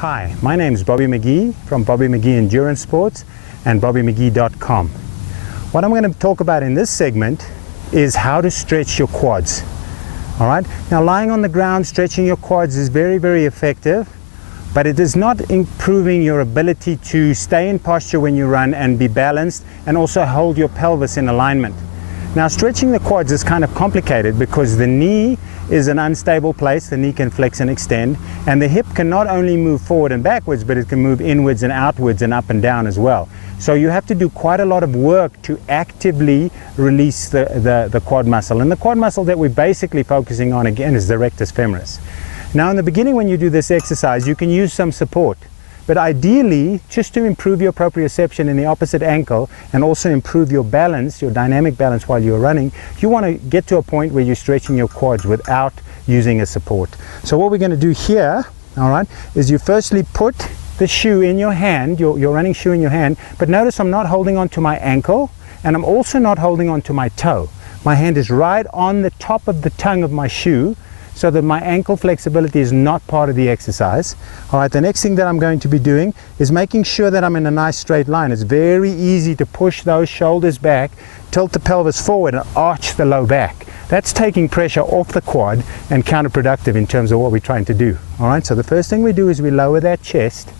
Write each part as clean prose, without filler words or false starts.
Hi, my name is Bobby McGee from Bobby McGee Endurance Sports and BobbyMcGee.com. What I'm going to talk about in this segment is how to stretch your quads. All right. Now, lying on the ground, stretching your quads is very, very effective, but it is not improving your ability to stay in posture when you run and be balanced and also hold your pelvis in alignment. Now, stretching the quads is kind of complicated because the knee is an unstable place. The knee can flex and extend, and the hip can not only move forward and backwards, but it can move inwards and outwards and up and down as well. So you have to do quite a lot of work to actively release the quad muscle. And the quad muscle that we're basically focusing on again is the rectus femoris. Now, in the beginning when you do this exercise, you can use some support. But ideally, just to improve your proprioception in the opposite ankle and also improve your balance, your dynamic balance while you're running, you want to get to a point where you're stretching your quads without using a support. So what we're going to do here, all right, is you firstly put the shoe in your hand, your running shoe in your hand, but notice I'm not holding on to my ankle and I'm also not holding on to my toe. My hand is right on the top of the tongue of my shoe, so that my ankle flexibility is not part of the exercise. All right, the next thing that I'm going to be doing is making sure that I'm in a nice straight line. It's very easy to push those shoulders back, tilt the pelvis forward and arch the low back. That's taking pressure off the quad and counterproductive in terms of what we're trying to do. All right, so the first thing we do is we lower that chest.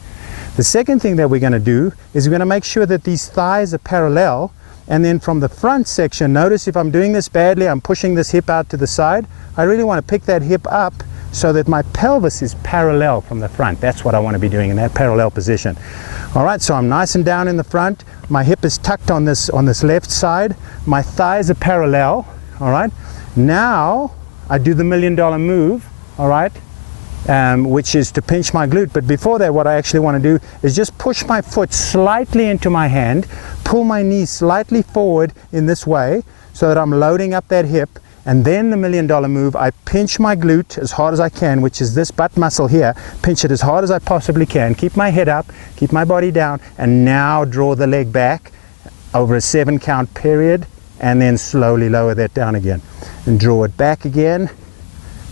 The second thing that we're going to do is we're going to make sure that these thighs are parallel, and then from the front section, notice if I'm doing this badly, I'm pushing this hip out to the side. I really want to pick that hip up so that my pelvis is parallel from the front. That's what I want to be doing in that parallel position. All right, so I'm nice and down in the front. My hip is tucked on this left side. My thighs are parallel. All right. Now I do the $1 million move. All right. Which is to pinch my glute. But before that, what I actually want to do is just push my foot slightly into my hand, pull my knee slightly forward in this way so that I'm loading up that hip. And then the $1 million move, I pinch my glute as hard as I can, which is this butt muscle here. Pinch it as hard as I possibly can. Keep my head up, keep my body down, and now draw the leg back over a 7-count period, and then slowly lower that down again. And draw it back again.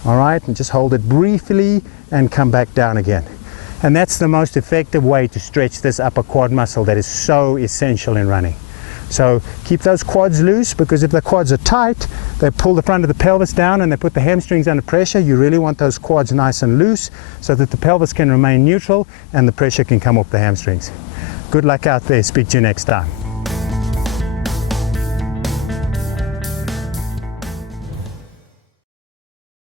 All right, and just hold it briefly and come back down again. And that's the most effective way to stretch this upper quad muscle that is so essential in running. So keep those quads loose, because if the quads are tight, they pull the front of the pelvis down and they put the hamstrings under pressure. You really want those quads nice and loose so that the pelvis can remain neutral and the pressure can come off the hamstrings. Good luck out there. Speak to you next time.